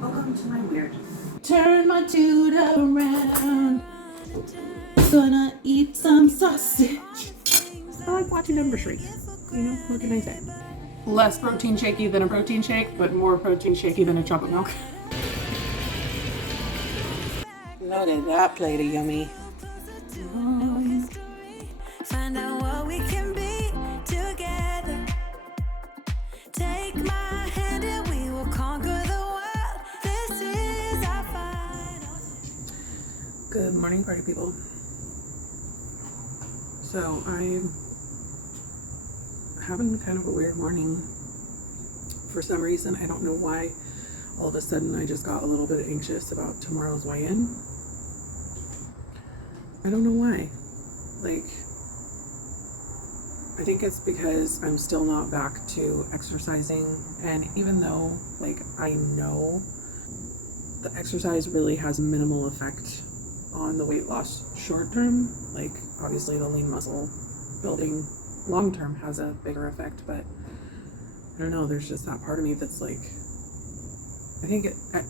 Welcome to my weird. Turn my toot around. Gonna eat some sausage. I like watching numbers race. You know, what can I say? Less protein shaky than a protein shake, but more protein shaky than a chocolate milk. Look at that plate of yummy. Find out what we can be together. Take my hand and we will conquer the world. This is our final. Good morning, party people. So I'm having kind of a weird morning. For some reason, I don't know why. All of a sudden, I just got a little bit anxious about tomorrow's weigh-in. I don't know why. Like, I think it's because I'm still not back to exercising, and even though, like, I know the exercise really has minimal effect on the weight loss short term, like, obviously the lean muscle building long term has a bigger effect, but I don't know, there's just that part of me that's like,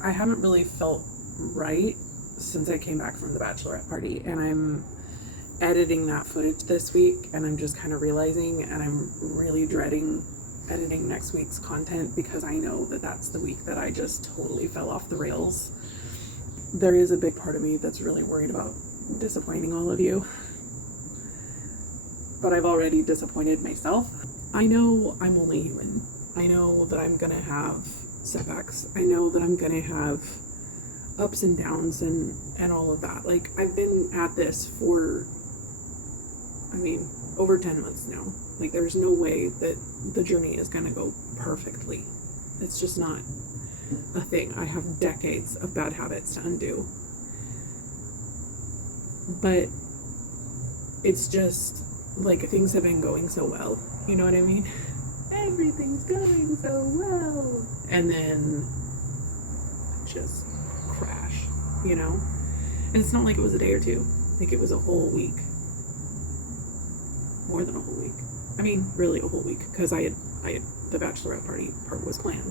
I haven't really felt right since I came back from the bachelorette party, and I'm editing that footage this week, and I'm just kind of realizing, and I'm really dreading editing next week's content because I know that that's the week that I just totally fell off the rails. There is a big part of me that's really worried about disappointing all of you, but I've already disappointed myself. I know I'm only human. I know that I'm gonna have setbacks. I know that I'm gonna have ups and downs and all of that. Like, I've been at this for, over 10 months now. Like, there's no way that the journey is gonna go perfectly. It's just not a thing. I have decades of bad habits to undo. But it's just, like, things have been going so well. You know what I mean? Everything's going so well. And then just crash, you know? And it's not like it was a day or two. Like, it was a whole week. More than a whole week. Really a whole week, because I had the bachelorette party part was planned.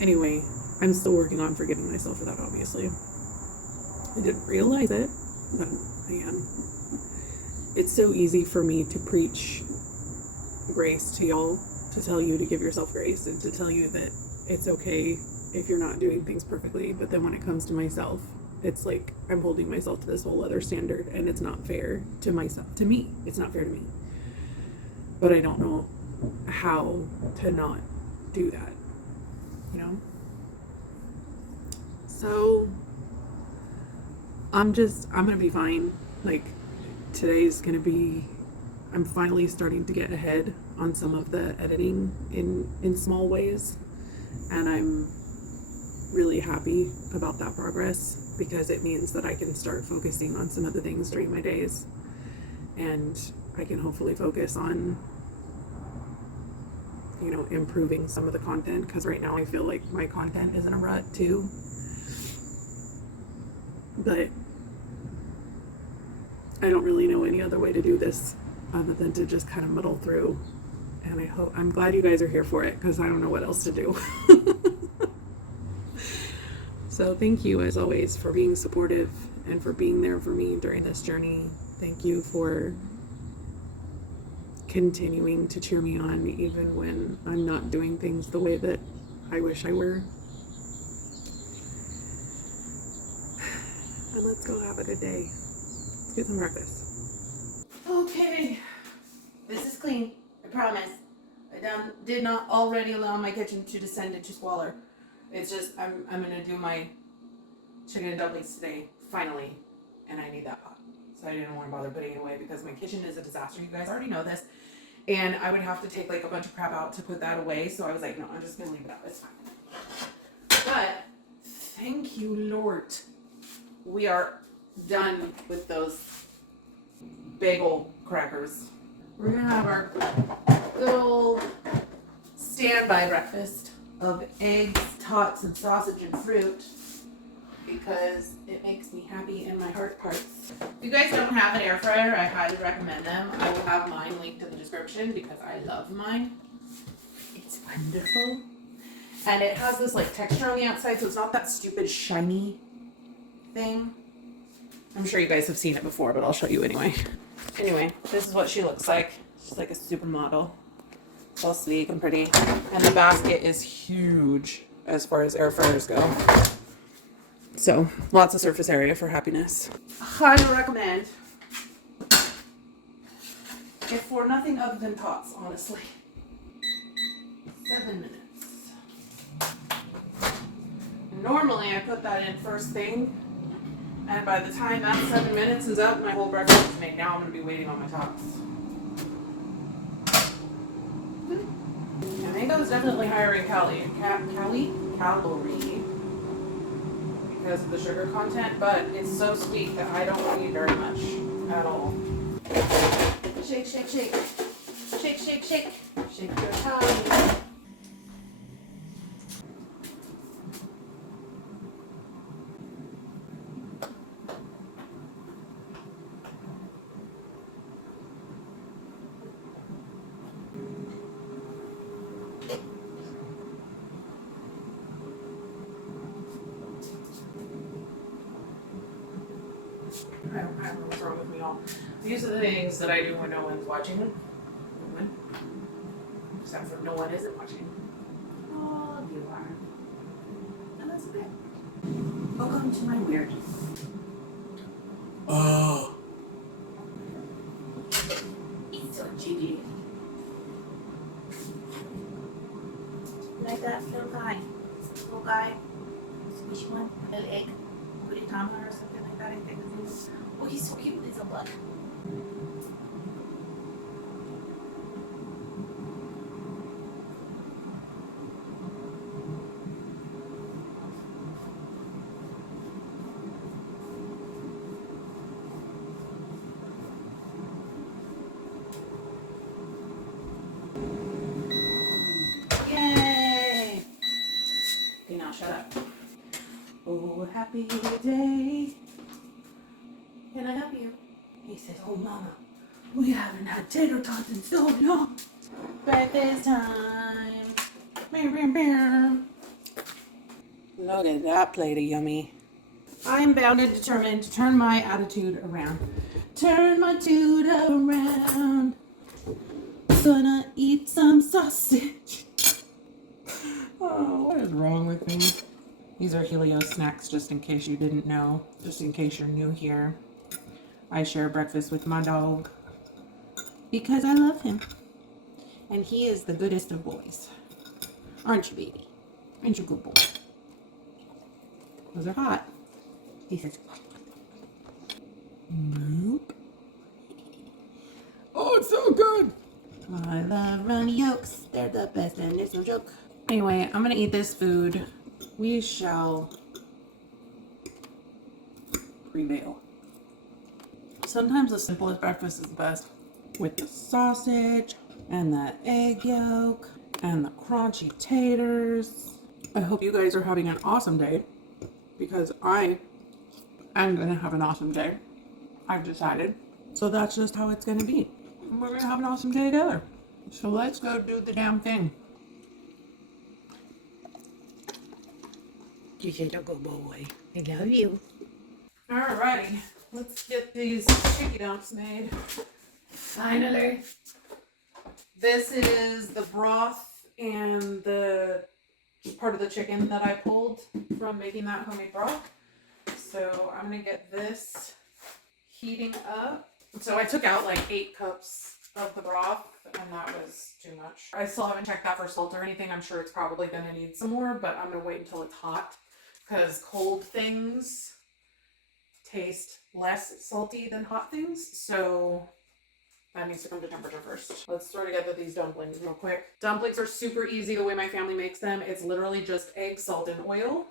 Anyway, I'm still working on forgiving myself for that, obviously. I didn't realize it, but I am. It's so easy for me to preach grace to y'all, to tell you to give yourself grace, and to tell you that it's okay if you're not doing things perfectly, but then when it comes to myself, it's like I'm holding myself to this whole other standard, and it's not fair to myself. To me, it's not fair to me. But I don't know how to not do that, you know? So I'm gonna be fine. Like, today's gonna be, I'm finally starting to get ahead on some of the editing in small ways, and I'm really happy about that progress, because it means that I can start focusing on some of the things during my days, and I can hopefully focus on, you know, improving some of the content, because right now I feel like my content is in a rut too. But I don't really know any other way to do this other than to just kind of muddle through, and I'm glad you guys are here for it, because I don't know what else to do. So thank you, as always, for being supportive and for being there for me during this journey. Thank you for continuing to cheer me on even when I'm not doing things the way that I wish I were. And let's go have a good day. Let's get some breakfast. Okay, this is clean, I promise. I did not already allow my kitchen to descend into squalor. It's just, I'm gonna do my chicken and dumplings today, finally, and I need that pot. So I didn't want to bother putting it away, because my kitchen is a disaster. You guys already know this. And I would have to take like a bunch of crap out to put that away. So I was like, no, I'm just gonna leave it out. It's fine. But thank you, Lord. We are done with those bagel crackers. We're gonna have our good old standby breakfast of eggs, tots, and sausage and fruit. because it makes me happy in my heart parts. If you guys don't have an air fryer, I highly recommend them. I will have mine linked in the description because I love mine. It's wonderful. And it has this like texture on the outside, so it's not that stupid shiny thing. I'm sure you guys have seen it before, but I'll show you anyway. Anyway, this is what she looks like. She's like a supermodel. It's all sleek and pretty. And the basket is huge as far as air fryers go. So, lots of surface area for happiness. Highly recommend. If for nothing other than tots, honestly. 7 minutes. Normally, I put that in first thing. And by the time that 7 minutes is up, my whole breakfast is made. Now I'm going to be waiting on my tots. I think I was definitely higher in calorie because of the sugar content, but it's so sweet that I don't need very much at all. Shake, shake, shake. Shake, shake, shake. Shake your tongue. I don't know what's wrong with me all. These are the things that I do when no one's watching. No one. Except for no one isn't watching. All of you are. And that's okay. Welcome to my weird. Oh. It's so cheeky. Like that little guy. Little guy. Squishy one. A little egg. Put it on or something like that. I think. Oh, he's so cute. He's a bug. Yay! Okay, now shut up. Oh, happy day. Can I help you? He says, oh, Mama, we haven't had tater tots in so long. Breakfast time. Bam, bam, bam. Look at that plate of yummy. I am bound and determined to turn my attitude around. Turn my tude around. Gonna eat some sausage. Oh, what is wrong with me? These are Helios snacks, just in case you didn't know. Just in case you're new here. I share breakfast with my dog because I love him. And he is the goodest of boys. Aren't you, baby? Aren't you a good boy? Those are hot. He says, nope. Oh, it's so good. I love runny yolks. They're the best and there's no joke. Anyway, I'm going to eat this food. We shall prevail. Sometimes the simplest breakfast is the best. With the sausage and that egg yolk and the crunchy taters. I hope you guys are having an awesome day because I am going to have an awesome day. I've decided. So that's just how it's going to be. We're going to have an awesome day together. So let's go do the damn thing. You're such a good boy. I love you. Alrighty. Let's get these chicky dumps made. Finally. This is the broth and the part of the chicken that I pulled from making that homemade broth. So I'm going to get this heating up. So I took out like 8 cups of the broth and that was too much. I still haven't checked that for salt or anything. I'm sure it's probably going to need some more, but I'm going to wait until it's hot because cold things taste less salty than hot things. So that needs to come to temperature first. Let's throw together these dumplings real quick. Dumplings are super easy the way my family makes them. It's literally just egg, salt, and oil.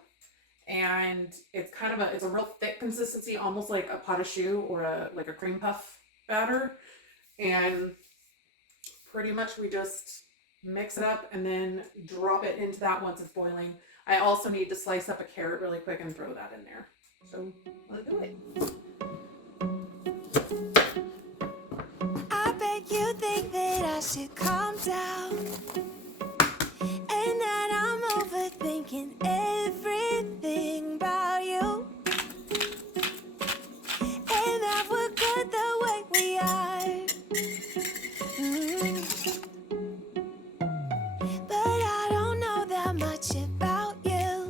And it's kind of it's a real thick consistency, almost like a pot of choux or a cream puff batter. And pretty much we just mix it up and then drop it into that once it's boiling. I also need to slice up a carrot really quick and throw that in there. So let's do it. I bet you think that I should calm down, and that I'm overthinking everything about you, and that we're good the way we are. But I don't know that much about you,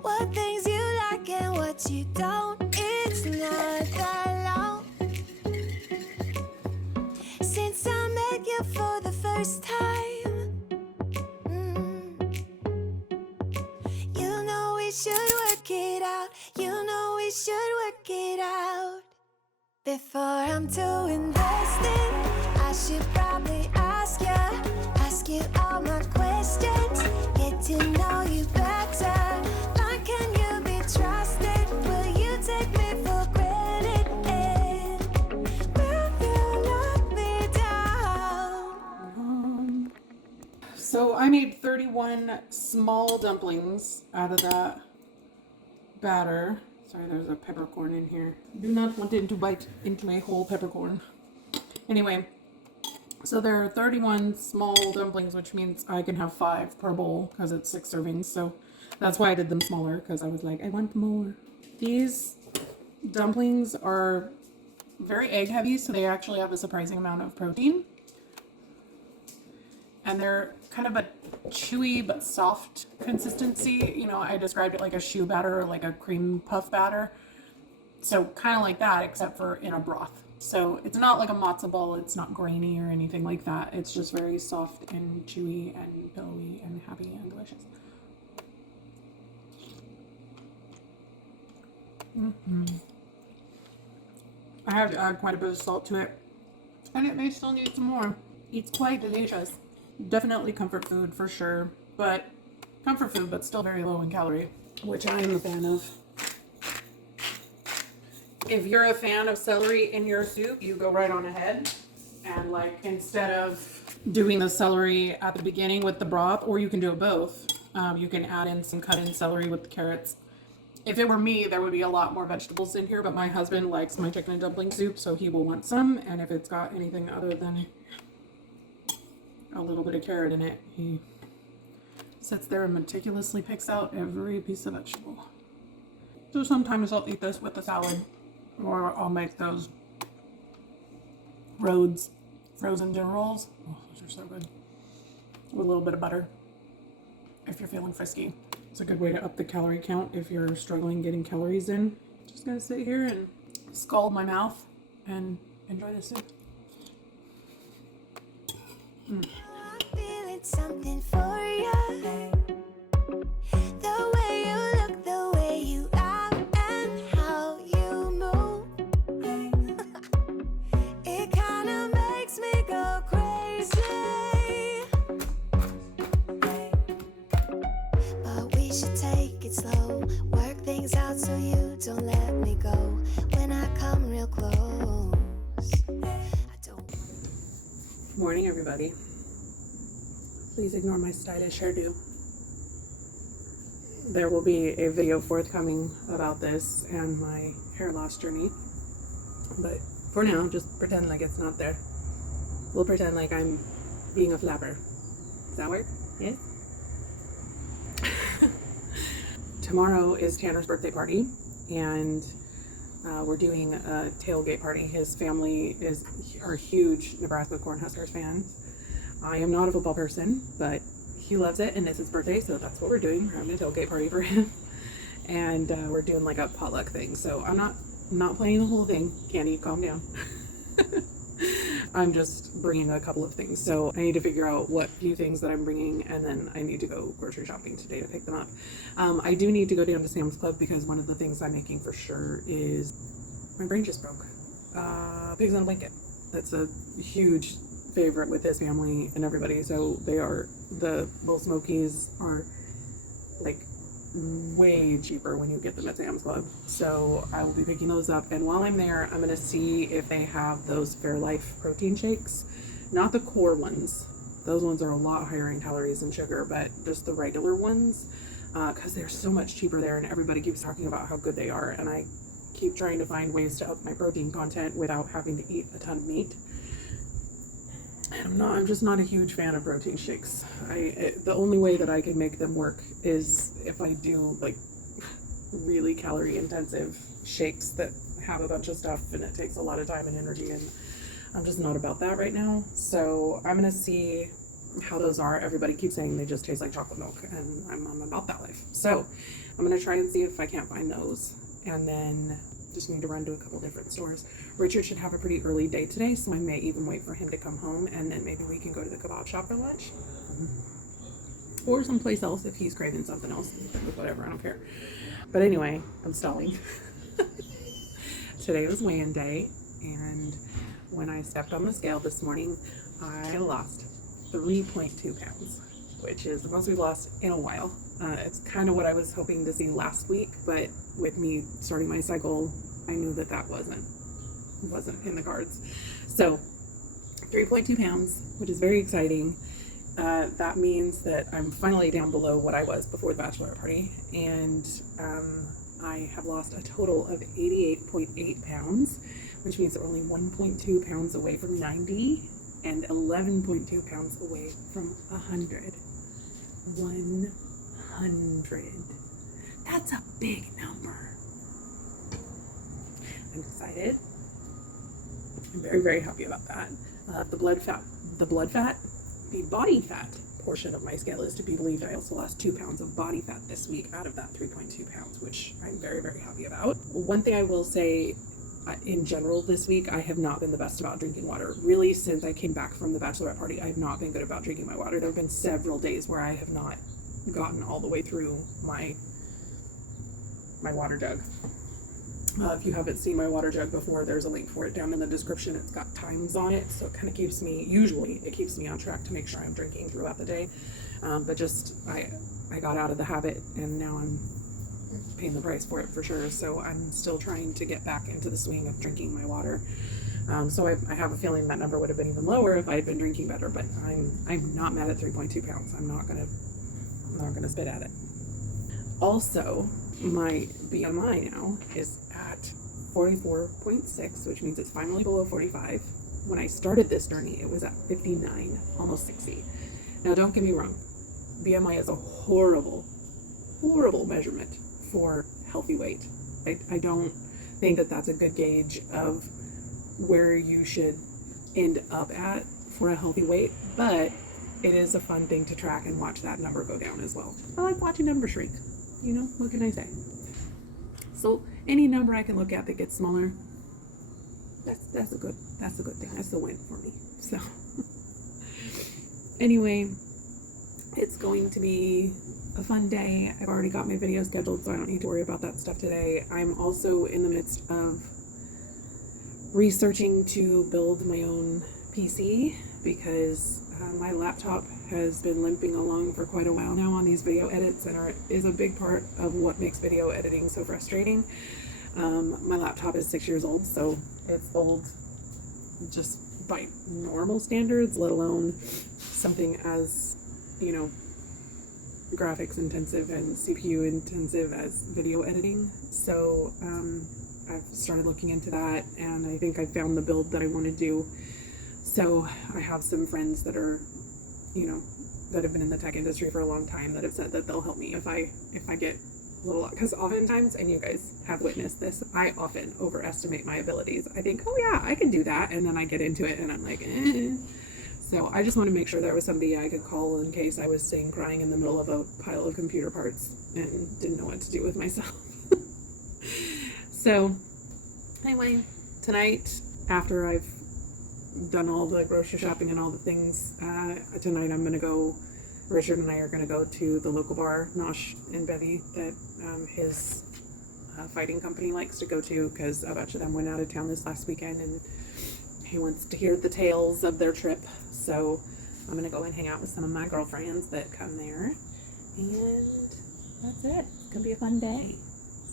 what things you like and what you don't. It's not that long since I met you for the first time. You know we should work it out. You know we should work it out. Before I'm too invested, I should probably ask you all my questions, get to know you better. Like, can you be trusted? Will you take me for granted? And will you let me down? So I made 31 small dumplings out of that batter. Sorry, there's a peppercorn in here. Do not want it to bite into a whole peppercorn. Anyway, so there are 31 small dumplings, which means I can have 5 per bowl because it's 6 servings. So that's why I did them smaller, because I was like, I want more. These dumplings are very egg heavy, so they actually have a surprising amount of protein. And they're kind of a chewy but soft consistency. You know, I described it like a shoe batter or like a cream puff batter. So kind of like that, except for in a broth. So it's not like a matzo ball. It's not grainy or anything like that. It's just very soft and chewy and pillowy and happy and delicious. I have to add quite a bit of salt to it. And it may still need some more. It's quite delicious. Definitely comfort food for sure, but comfort food, but still very low in calorie, which I am a fan of. If you're a fan of celery in your soup, you go right on ahead. And like, instead of doing the celery at the beginning with the broth, or you can do it both, you can add in some cut in celery with the carrots. If it were me, there would be a lot more vegetables in here, but my husband likes my chicken and dumpling soup, so he will want some. And if it's got anything other than a little bit of carrot in it, he sits there and meticulously picks out every piece of vegetable. So sometimes I'll eat this with a salad, or I'll make those Rhodes frozen dinner rolls. Oh, those are so good. With a little bit of butter, if you're feeling frisky. It's a good way to up the calorie count if you're struggling getting calories in. Just gonna sit here and scald my mouth and enjoy the soup. I'm feeling something for you. The way you look, the way you act, and how you move. It kinda makes me go crazy. But we should take it slow, work things out so you don't let me go. When I come real close, I don't. Morning, everybody. Please ignore my stylish hairdo. There will be a video forthcoming about this and my hair loss journey. But for now, just pretend like it's not there. We'll pretend like I'm being a flapper. Does that work? Yes? Tomorrow is Tanner's birthday party, and we're doing a tailgate party. His family are huge Nebraska Cornhuskers fans. I am not a football person, but he loves it, and it's his birthday, so that's what we're doing. We're having a tailgate party for him, and we're doing like a potluck thing. So I'm not playing the whole thing. Candy, calm down. I'm just bringing a couple of things. So I need to figure out what few things that I'm bringing, and then I need to go grocery shopping today to pick them up. I do need to go down to Sam's Club because one of the things I'm making for sure is my brain just broke. Pigs on a blanket. That's a huge favorite with his family and everybody. So the little smokies are like way cheaper when you get them at Sam's Club. So I will be picking those up, and while I'm there, I'm gonna see if they have those Fairlife protein shakes, not the core ones, Those ones are a lot higher in calories and sugar, but just the regular ones, because they're so much cheaper there, and everybody keeps talking about how good they are, and I keep trying to find ways to up my protein content without having to eat a ton of meat. And I'm just not a huge fan of protein shakes. The only way that I can make them work is if I do like really calorie intensive shakes that have a bunch of stuff and it takes a lot of time and energy, and I'm just not about that right now. So I'm gonna see how those are. Everybody keeps saying they just taste like chocolate milk, and I'm about that life. So I'm gonna try and see if I can't find those, and then just need to run to a couple different stores. Richard should have a pretty early day today, so I may even wait for him to come home, and then maybe we can go to the kebab shop for lunch. Or someplace else if he's craving something else. Whatever, I don't care. But anyway, I'm stalling. Today was weigh-in day, and when I stepped on the scale this morning, I lost 3.2 pounds, which is the most we've lost in a while. It's kind of what I was hoping to see last week, but with me starting my cycle, I knew that wasn't in the cards. So 3.2 pounds, which is very exciting. That means that I'm finally down below what I was before the bachelorette party, and I have lost a total of 88.8 pounds, which means we're only 1.2 pounds away from 90 and 11.2 pounds away from 100. 100. That's a big number. I'm excited. I'm very, very happy about that. The body fat portion of my scale is to be believed. I also lost 2 pounds of body fat this week out of that 3.2 pounds, which I'm very, very happy about. One thing I will say, in general this week, I have not been the best about drinking water. Really, since I came back from the bachelorette party, I have not been good about drinking my water. There have been several days where I have not gotten all the way through my water jug. If you haven't seen my water jug before, there's a link for it down in the description. It's got times on it, so it kind of keeps me, usually it keeps me on track to make sure I'm drinking throughout the day. But just, I got out of the habit, and now I'm paying the price for it for sure. So I'm still trying to get back into the swing of drinking my water. So I have a feeling that number would have been even lower if I had been drinking better, but I'm not mad at 3.2 pounds. I'm not gonna spit at it. Also, my BMI now is at 44.6, which means it's finally below 45. When I started this journey, it was at 59, almost 60. Now, don't get me wrong. BMI is a horrible, horrible measurement for healthy weight. I don't think that that's a good gauge of where you should end up at for a healthy weight, but it is a fun thing to track and watch that number go down as well. I like watching numbers shrink. You know, what can I say? So any number I can look at that gets smaller, that's a good thing. That's the win for me. So anyway, it's going to be a fun day. I've already got my video scheduled, so I don't need to worry about that stuff today. I'm also in the midst of researching to build my own PC because my laptop has been limping along for quite a while now on these video edits, and is a big part of what makes video editing so frustrating. My laptop is 6 years old, so it's old just by normal standards, let alone something as, you know, graphics intensive and CPU intensive as video editing. So I've started looking into that, and I think I found the build that I want to do. So I have some friends that are, you know, that have been in the tech industry for a long time that have said that they'll help me if I get a little, because oftentimes, and you guys have witnessed this, I often overestimate my abilities. I think, oh yeah, I can do that, and then I get into it and I'm like, eh. So I just want to make sure there was somebody I could call in case I was sitting crying in the middle of a pile of computer parts and didn't know what to do with myself. So anyway, tonight, after I've done all the grocery shopping and all the things, tonight I'm gonna go, Richard and I are gonna go to the local bar, Nosh and Betty, that his fighting company likes to go to, because a bunch of them went out of town this last weekend and he wants to hear the tales of their trip. So I'm gonna go and hang out with some of my girlfriends that come there, and that's it. It's gonna be a fun day.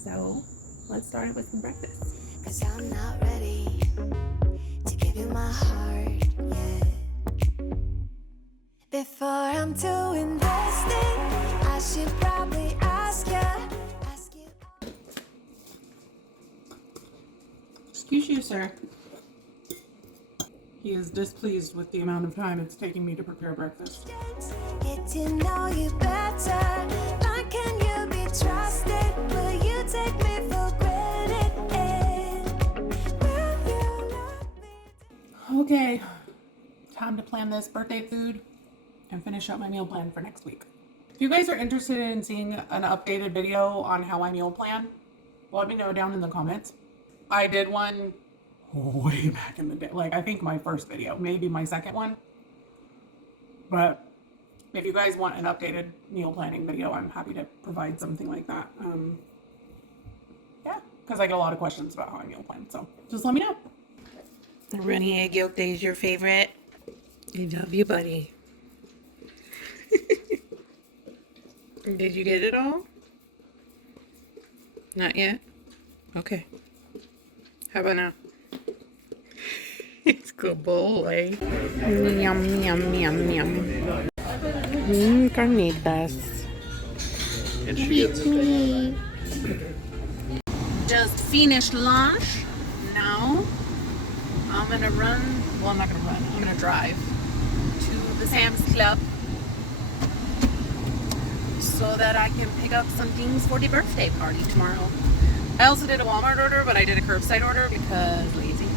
So let's start it with some breakfast. 'Cause I'm not ready to give you my heart yet. Before I'm too invested, I should probably ask you. Excuse you, sir. He is displeased with the amount of time it's taking me to prepare breakfast. Get to know you better. Why can you be trusted? Will you take me for granted? Will you love me? Okay, time to plan this birthday food and finish up my meal plan for next week. If you guys are interested in seeing an updated video on how I meal plan, let me know down in the comments. I did one way back in the day, like I think my first video, maybe my second one. But if you guys want an updated meal planning video, I'm happy to provide something like that. Yeah, because I get a lot of questions about how I meal plan, so just let me know. The runny egg yolk day is your favorite. I love you, buddy. Did you get it all? Not yet? Okay. How about now? It's good boy. Yum, yum, yum, yum. Carnitas. Beat me. Just finished lunch. Now I'm gonna run. Well, I'm not gonna run. I'm gonna drive to the Sam's Club so that I can pick up some things for the birthday party tomorrow. I also did a Walmart order, but I did a curbside order because lazy.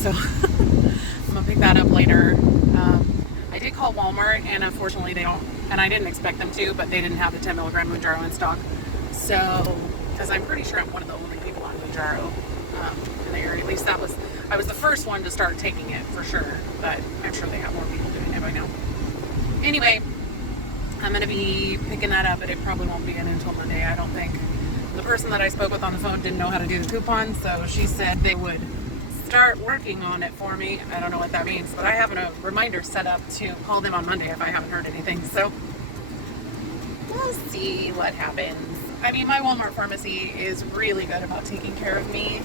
So I'm gonna pick that up later. I did call Walmart, and unfortunately they don't, and I didn't expect them to, but they didn't have the 10 milligram Mounjaro in stock. So, because I'm pretty sure I'm one of the only people on Mounjaro in the area. At least I was the first one to start taking it for sure, but I'm sure they have more people doing it by now. Anyway, I'm gonna be picking that up, but it probably won't be in until Monday, I don't think. The person that I spoke with on the phone didn't know how to do the coupon, so she said they would start working on it for me. I don't know what that means, but I have a reminder set up to call them on Monday if I haven't heard anything, so we'll see what happens. I mean, my Walmart pharmacy is really good about taking care of me,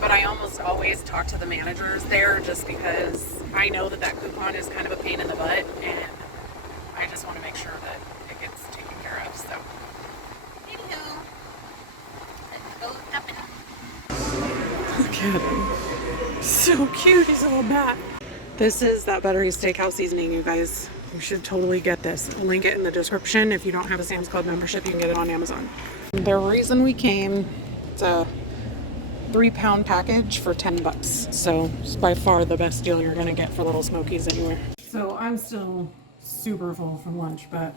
but I almost always talk to the managers there just because I know that coupon is kind of a pain in the butt, and I just want to make sure that it gets taken care of, so anywho, let's go shopping. Look at him. So cute, he's all back. This is that buttery steakhouse seasoning, you guys. You should totally get this. I'll link it in the description. If you don't have a Sam's Club membership, you can get it on Amazon. The reason we came, it's a 3-pound package for $10. So it's by far the best deal you're gonna get for Little Smokies anywhere. So I'm still super full from lunch, but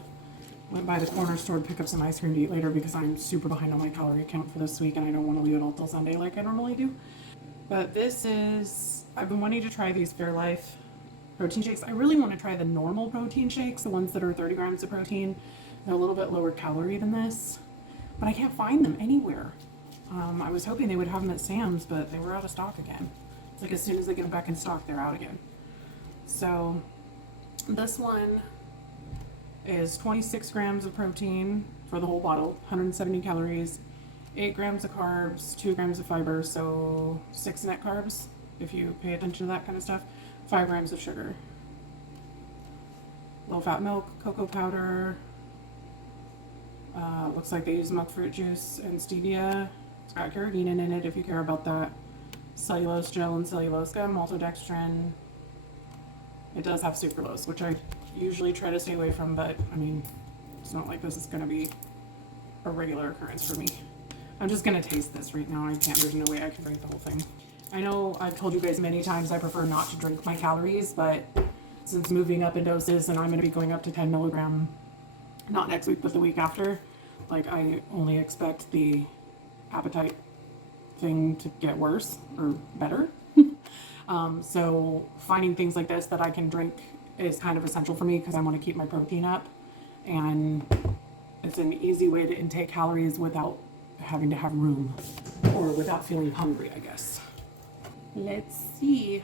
went by the corner store to pick up some ice cream to eat later because I'm super behind on my calorie count for this week and I don't want to leave it all till Sunday like I normally do. But this is, I've been wanting to try these Fairlife protein shakes. I really want to try the normal protein shakes, the ones that are 30 grams of protein. They're a little bit lower calorie than this, but I can't find them anywhere. I was hoping they would have them at Sam's, but they were out of stock again. It's like as soon as they get them back in stock, they're out again. So this one is 26 grams of protein for the whole bottle, 170 calories, 8 grams of carbs, 2 grams of fiber, so 6 net carbs, if you pay attention to that kind of stuff, 5 grams of sugar, low-fat milk, cocoa powder, looks like they use monk fruit juice and stevia. It's got carrageenan in it if you care about that, cellulose gel and cellulose gum, maltodextrin. It does have sucralose, which I usually try to stay away from, but I mean, it's not like this is going to be a regular occurrence for me. I'm just going to taste this right now. There's no way I can drink the whole thing. I know I've told you guys many times I prefer not to drink my calories, but since moving up in doses and I'm going to be going up to 10 milligram, not next week, but the week after, like I only expect the appetite thing to get worse or better. So finding things like this that I can drink is kind of essential for me because I want to keep my protein up, and it's an easy way to intake calories without having to have room or without feeling hungry, I guess. Let's see.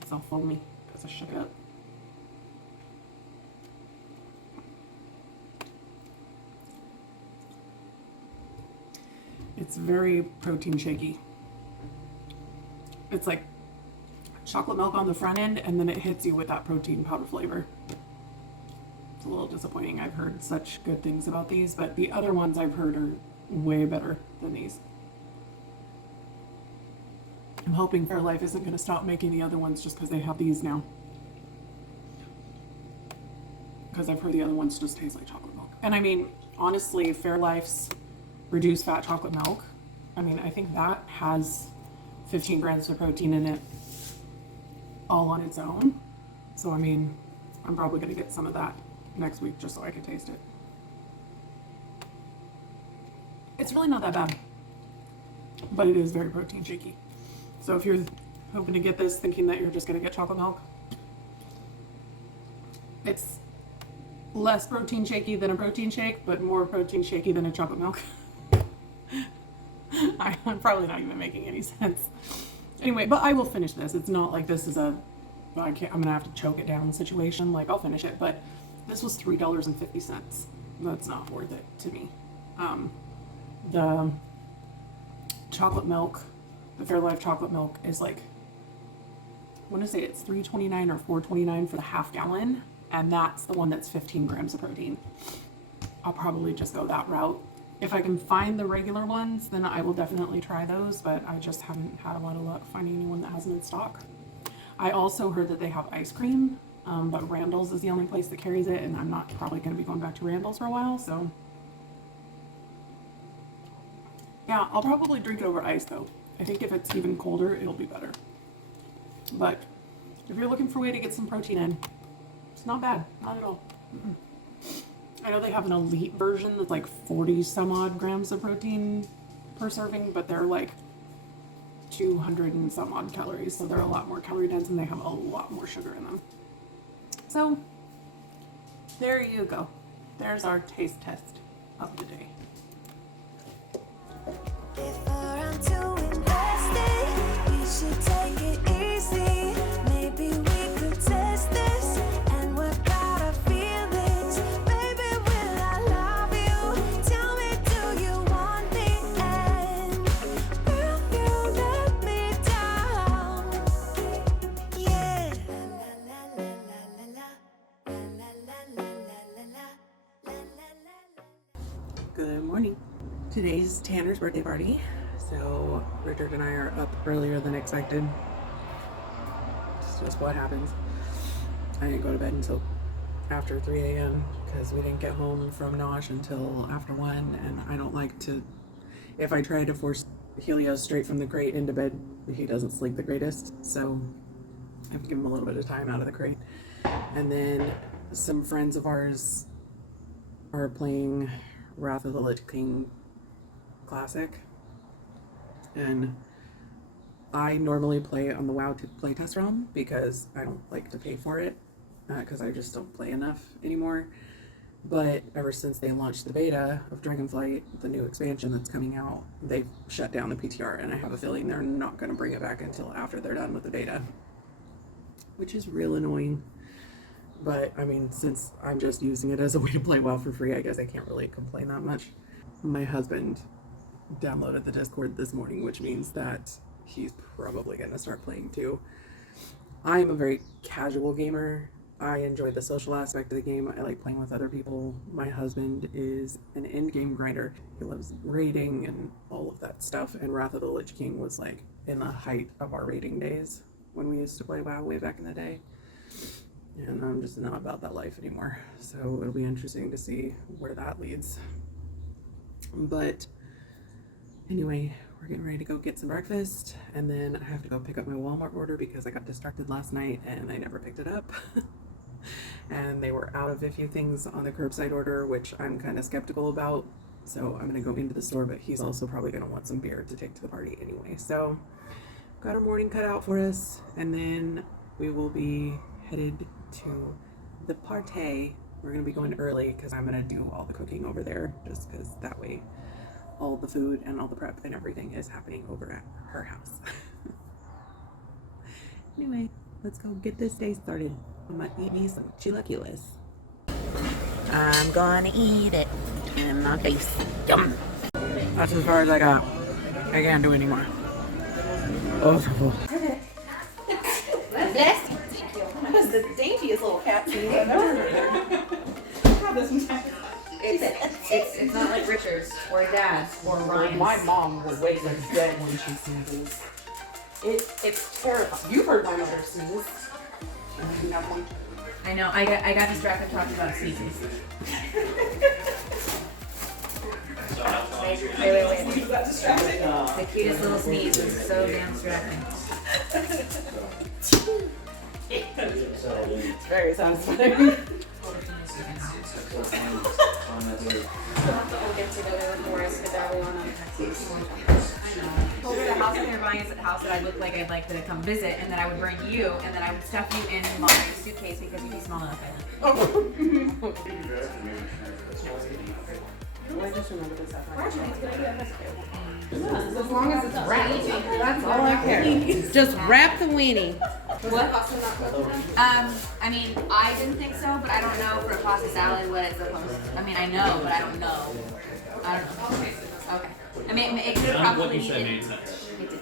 It's all foamy because I shook it up. It's very protein shaky. It's like chocolate milk on the front end, and then it hits you with that protein powder flavor. It's a little disappointing. I've heard such good things about these, but the other ones I've heard are way better than these. I'm hoping Fairlife isn't going to stop making the other ones just because they have these now. Because I've heard the other ones just taste like chocolate milk. And I mean, honestly, Fairlife's reduced fat chocolate milk, I mean, I think that has 15 grams of protein in it all on its own. So, I mean, I'm probably going to get some of that next week just so I can taste it. It's really not that bad, but it is very protein shaky. So if you're hoping to get this thinking that you're just going to get chocolate milk, it's less protein shaky than a protein shake, but more protein shaky than a chocolate milk. I'm probably not even making any sense. Anyway, but I will finish this. It's not like this is I'm gonna have to choke it down situation. Like, I'll finish it, but this was $3.50. That's not worth it to me. The chocolate milk, the Fairlife chocolate milk is like, I want to say it's $3.29 or $4.29 for the half gallon, and that's the one that's 15 grams of protein. I'll probably just go that route. If I can find the regular ones, then I will definitely try those, but I just haven't had a lot of luck finding anyone that has them in stock. I also heard that they have ice cream, but Randall's is the only place that carries it, and I'm not probably going to be going back to Randall's for a while, so yeah, I'll probably drink it over ice though. I think if it's even colder, it'll be better. But if you're looking for a way to get some protein in, it's not bad, not at all. Mm-mm. I know they have an elite version that's like 40 some odd grams of protein per serving, but they're like 200 and some odd calories, so they're a lot more calorie dense and they have a lot more sugar in them. So there you go. There's our taste test of the day. Before I'm too invested, we should take it easy. Maybe we could test this and work out our feelings. Baby, will I love you? Tell me, do you want me? And will you let me down? Yeah. La la la la la la la la la la la la. Good morning. Today's Tanner's birthday party, so Richard and I are up earlier than expected. It's just what happens. I didn't go to bed until after 3 a.m. because we didn't get home from Nosh until after 1, and I don't like to, if I try to force Helios straight from the crate into bed, he doesn't sleep the greatest, so I have to give him a little bit of time out of the crate. And then some friends of ours are playing Wrath of the Lich King Classic, and I normally play on the WoW playtest realm because I don't like to pay for it because I just don't play enough anymore. But ever since they launched the beta of Dragonflight, the new expansion that's coming out, they've shut down the PTR, and I have a feeling they're not going to bring it back until after they're done with the beta, which is real annoying. But I mean, since I'm just using it as a way to play WoW for free, I guess I can't really complain that much. My husband downloaded the Discord this morning, which means that he's probably going to start playing too. I'm a very casual gamer. I enjoy the social aspect of the game. I like playing with other people. My husband is an end-game grinder. He loves raiding and all of that stuff, and Wrath of the Lich King was like in the height of our raiding days when we used to play WoW way back in the day. And I'm just not about that life anymore. So it'll be interesting to see where that leads. But anyway, we're getting ready to go get some breakfast, and then I have to go pick up my Walmart order because I got distracted last night and I never picked it up. And they were out of a few things on the curbside order, which I'm kind of skeptical about. So I'm going to go into the store, but he's also probably going to want some beer to take to the party anyway. So got our morning cut out for us, and then we will be headed to the party. We're going to be going early because I'm going to do all the cooking over there, just because that way all the food and all the prep and everything is happening over at her house. Anyway, let's go get this day started. I'm going to eat me some chilaquiles. I'm going to eat it in my face. Yum! That's as far as I got. I can't do anymore. Oh, so full. Bless you. Thank you. That is the daintiest little cat sneeze I've ever heard. It's not like Richard's or Dad's or Ryan's. My mom will wake like dead when she sneezes. It's terrifying. You've heard my mother sneeze. You have one? I know. I got distracted talking about sneezes. Wait. Is that distracting? The cutest little sneeze is so damn distracting. It's very satisfying. We'll get together before I sit down on told her the house that they're buying is a house that I look like I'd like to come visit, and then I would bring you, and then I would stuff you in my suitcase because you'd be small enough. I just remember this As long as it's wrapped. That's all I care. Just wrap the weenie. What? I mean, I didn't think so, but I don't know for a pasta salad what it's supposed to. I mean, I know, but I don't know. I don't know. Okay. I mean, it could None of what probably. you said made sense. It did.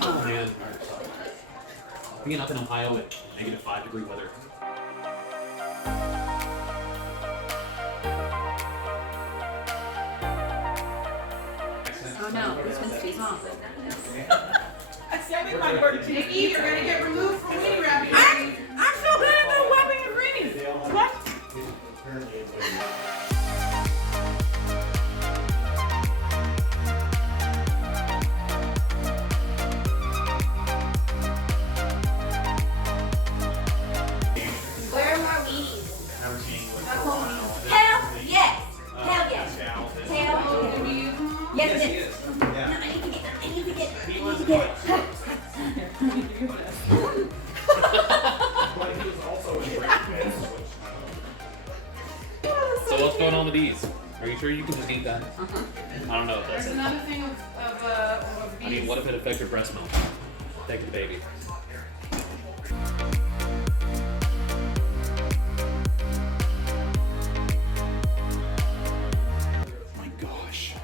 Oh man. Being up in Ohio with negative 5-degree weather. Oh no, this one's too small. Nikki, you're gonna get removed from weenie wrapping. I'm so good at the wrapping and weenies. What? Where are my weenies? Hell yes! Hell yes! Hell yes! Yes! No, I need to get it. So what's going on with these? Are you sure you can just eat that? I don't know if that's There's it. another thing of I mean, what if it affects your breast milk? Take the baby. My gosh.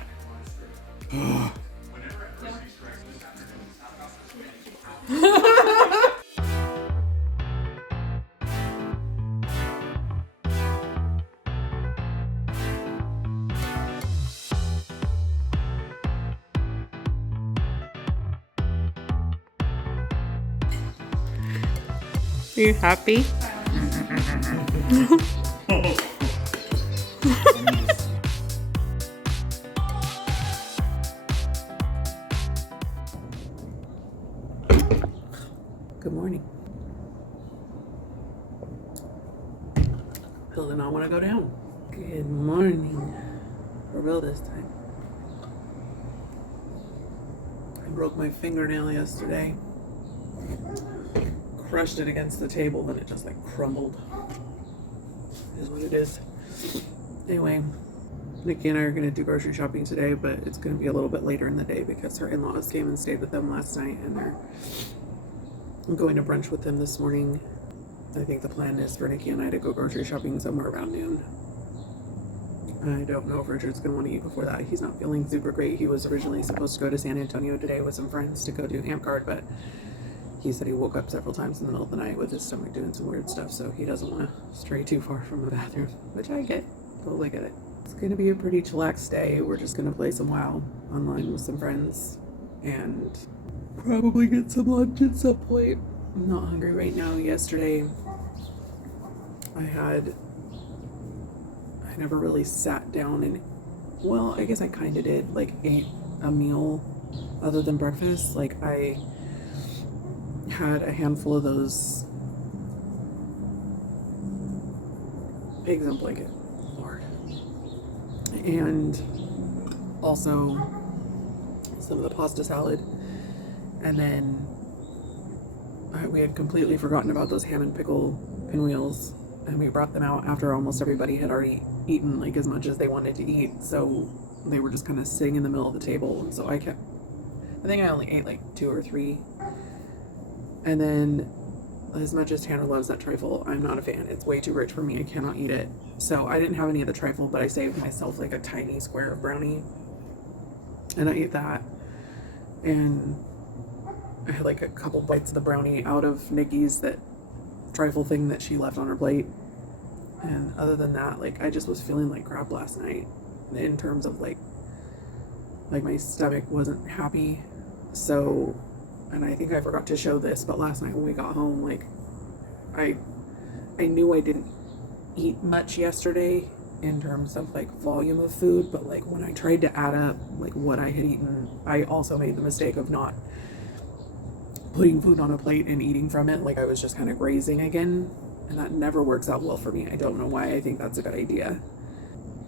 Are you happy? Good morning. Bill did not want to go down. Good morning. For real this time. I broke my fingernail yesterday. Crushed it against the table and it just like crumbled. Is what it is. Anyway, Nikki and I are going to do grocery shopping today, but it's going to be a little bit later in the day because her in-laws came and stayed with them last night and I'm going to brunch with them this morning. I think the plan is for Nikki and I to go grocery shopping somewhere around noon. I don't know if Richard's going to want to eat before that. He's not feeling super great. He was originally supposed to go to San Antonio today with some friends to go do Amp Card, but he said he woke up several times in the middle of the night with his stomach doing some weird stuff, so he doesn't want to stray too far from the bathroom, which I get. Totally get it. It's going to be a pretty chillaxed day. We're just going to play some WoW online with some friends and probably get some lunch at some point. I'm not hungry right now. Yesterday, I never really sat down and, well, I guess I kind of did, like, ate a meal other than breakfast. Like, I had a handful of those eggs on blanket, Lord, and also some of the pasta salad, and then we had completely forgotten about those ham and pickle pinwheels, and we brought them out after almost everybody had already eaten like as much as they wanted to eat, so they were just kind of sitting in the middle of the table, and so I think I only ate like 2 or 3. And then as much as Tanner loves that trifle, I'm not a fan. It's way too rich for me. I cannot eat it. So I didn't have any of the trifle, but I saved myself like a tiny square of brownie. And I ate that. And I had like a couple bites of the brownie out of Nikki's that trifle thing that she left on her plate. And other than that, like I just was feeling like crap last night in terms of like my stomach wasn't happy. So, and I think I forgot to show this, but last night when we got home, like I knew I didn't eat much yesterday in terms of like volume of food, but like when I tried to add up like what I had eaten, I also made the mistake of not putting food on a plate and eating from it. Like I was just kind of grazing again, and that never works out well for me. I don't know why I think that's a good idea.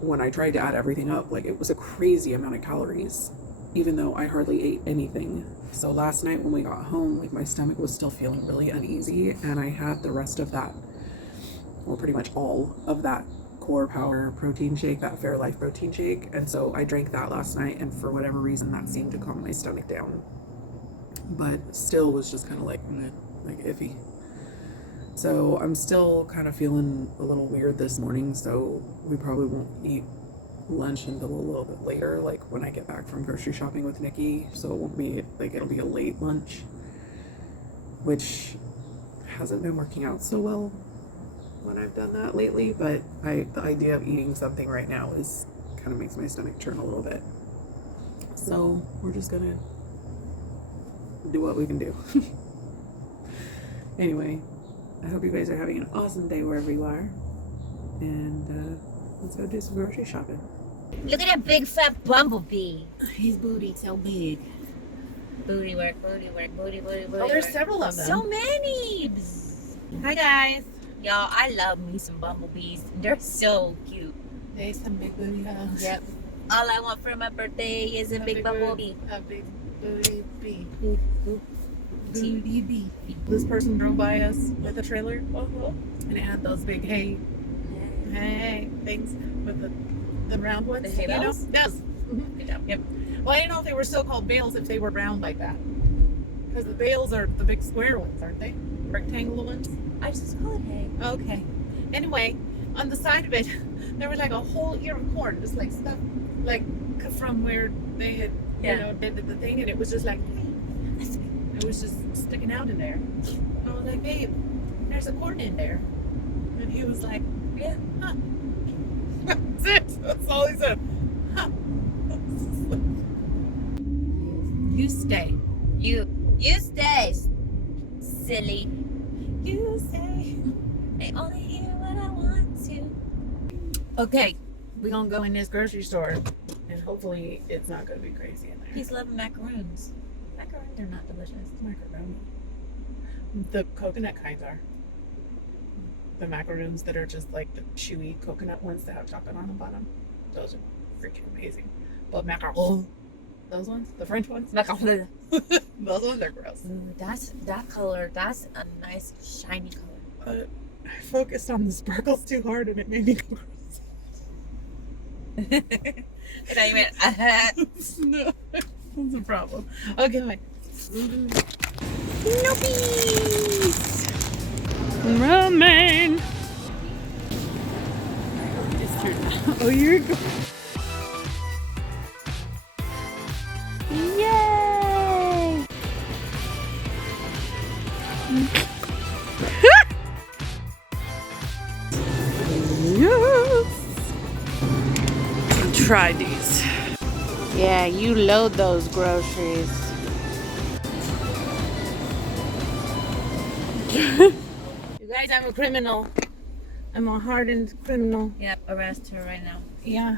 When I tried to add everything up, like it was a crazy amount of calories, even though I hardly ate anything. So last night when we got home, like my stomach was still feeling really uneasy, and I had the rest of that, well, pretty much all of that Core Power protein shake, that Fairlife protein shake. And so I drank that last night, and for whatever reason that seemed to calm my stomach down, but still was just kind of like iffy. So I'm still kind of feeling a little weird this morning, so we probably won't eat lunch until a little bit later, like when I get back from grocery shopping with Nikki. So it won't be like, it'll be a late lunch, which hasn't been working out so well when I've done that lately. But the idea of eating something right now is kind of makes my stomach turn a little bit. So we're just gonna do what we can do. Anyway, I hope you guys are having an awesome day wherever you are, and let's go do some grocery shopping. Look at that big fat bumblebee. His booty so big. Booty work, booty work, booty, booty, booty. Oh, there's work. several of them. So many. Bzz. Hi guys. Y'all, I love me some bumblebees. They're so cute. They some big booty hoes. Yep. All I want for my birthday is a big bumblebee. A big booty bee. Boop, boop. Booty bee. This person drove by us with a trailer, and it had those big hay things with the round ones. The hay you know? bales? Yes. Mm-hmm. Good job. Yep. Well, I didn't know if they were still called bales if they were round like that. Because the bales are the big square ones, aren't they? Rectangular ones. I just call it hay. Okay. Anyway, on the side of it, there was like a whole ear of corn, just like stuff, like from where they had, you know, did the thing, and it was just like, it was just sticking out in there. I was like, babe, there's a corn in there. And he was like, yeah, huh. That's it. That's all he said. Huh. You stay. You stay, silly. You stay. I only hear what I want to. Okay, we're gonna go in this grocery store, and hopefully it's not gonna be crazy in there. He's loving macaroons. Macaroons are not delicious. Macaroon. The coconut kinds are. The macaroons that are just like the chewy coconut ones that have chocolate on the bottom. Those are freaking amazing. But macaron, those ones, the French ones, Macaron. those ones are gross. That color. That's a nice shiny color. I focused on the sparkles too hard, and it made me go gross. And now you went, No, that's a problem. Okay, wait. Noopies! Ramen. Just turned. Oh, you're good. Yay! Yes. Try these. Yeah, you load those groceries. You guys, I'm a criminal. I'm a hardened criminal. Yep, arrest her right now. Yeah.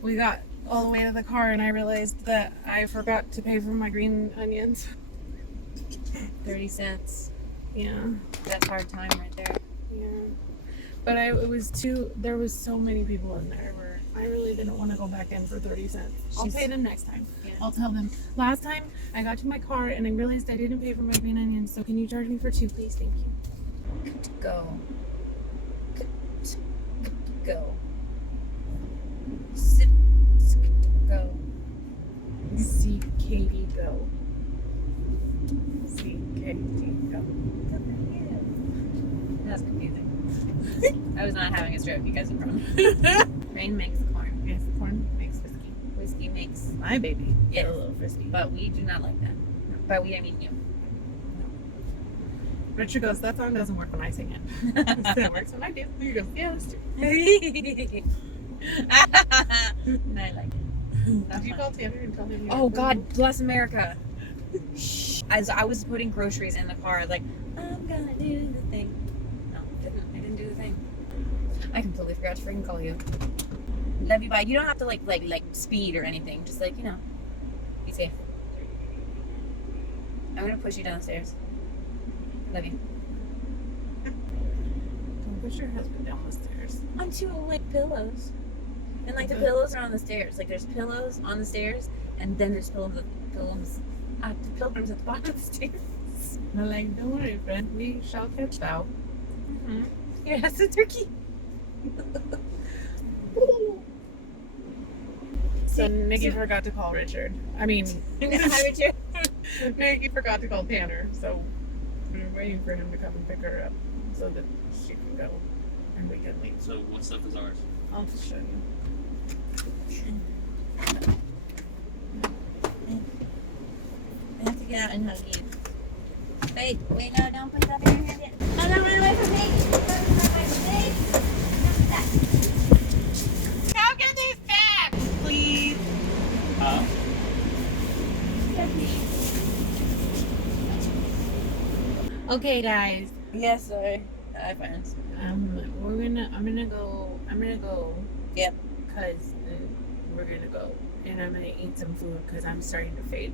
We got all the way to the car and I realized that I forgot to pay for my green onions. 30 cents. Yeah. That's hard time right there. Yeah. But there was so many people in there where I really didn't want to go back in for 30 cents. I'll pay them next time. Yeah. I'll tell them. Last time I got to my car and I realized I didn't pay for my green onions, so can you charge me for 2, please? Thank you. Go. Go. Sip. Go. See Katie go. See Katie go. Good for you. I was not having a stroke, you guys are wrong. Rain makes corn. Yes, corn makes whiskey. Whiskey makes... My baby. Yes. A little frisky. But we do not like that. By we, I mean you. Richard goes, that song doesn't work when I sing it. It works when I do. He goes, yeah, that's true. And I like it. Did you call Tanner and tell him you Oh were God, bless America. As I was putting groceries in the car, I was like, I'm gonna do the thing. No, I didn't do the thing. I completely forgot to freaking call you. Love you, bye. You don't have to like speed or anything. Just like, you know, be safe. I'm gonna push you downstairs. Love you. Don't push your husband down the stairs. On two like pillows. And like the pillows are on the stairs. Like there's pillows on the stairs, and then there's pillows the pilgrims at the bottom of the stairs. No, like, don't worry, friend. We shall catch thou. Mm-hmm. Yes, a turkey. So Nikki forgot to call Richard. I mean, Hi, Richard. Nikki forgot to call Tanner, so we're waiting for him to come and pick her up so that she can go and we can leave. So what stuff is ours? I'll just show you. I have to get out and hug you. Wait, no, don't put that in your hand yet. No, don't run away from me. Don't run away from me. Go get these bags, please. Okay, guys. Yes, sorry. Hi, friends. I'm gonna go. Yep. Cause we're gonna go, and I'm gonna eat some food because I'm starting to fade.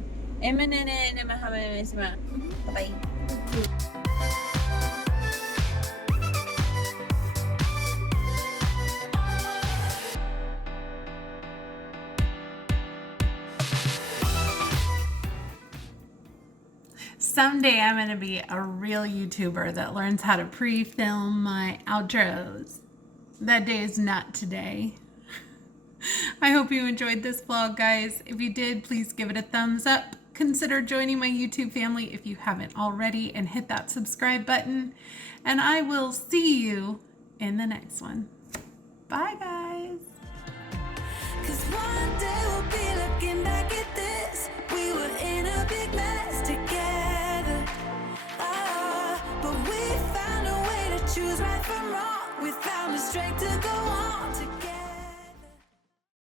Bye-bye. Someday I'm going to be a real YouTuber that learns how to pre-film my outros. That day is not today. I hope you enjoyed this vlog, guys. If you did, please give it a thumbs up. Consider joining my YouTube family if you haven't already, and hit that subscribe button. And I will see you in the next one. Bye, guys. 'Cause one day we'll be looking back at this. We were in a big mess together. But we found a way to choose right from wrong. We found the strength to go on together.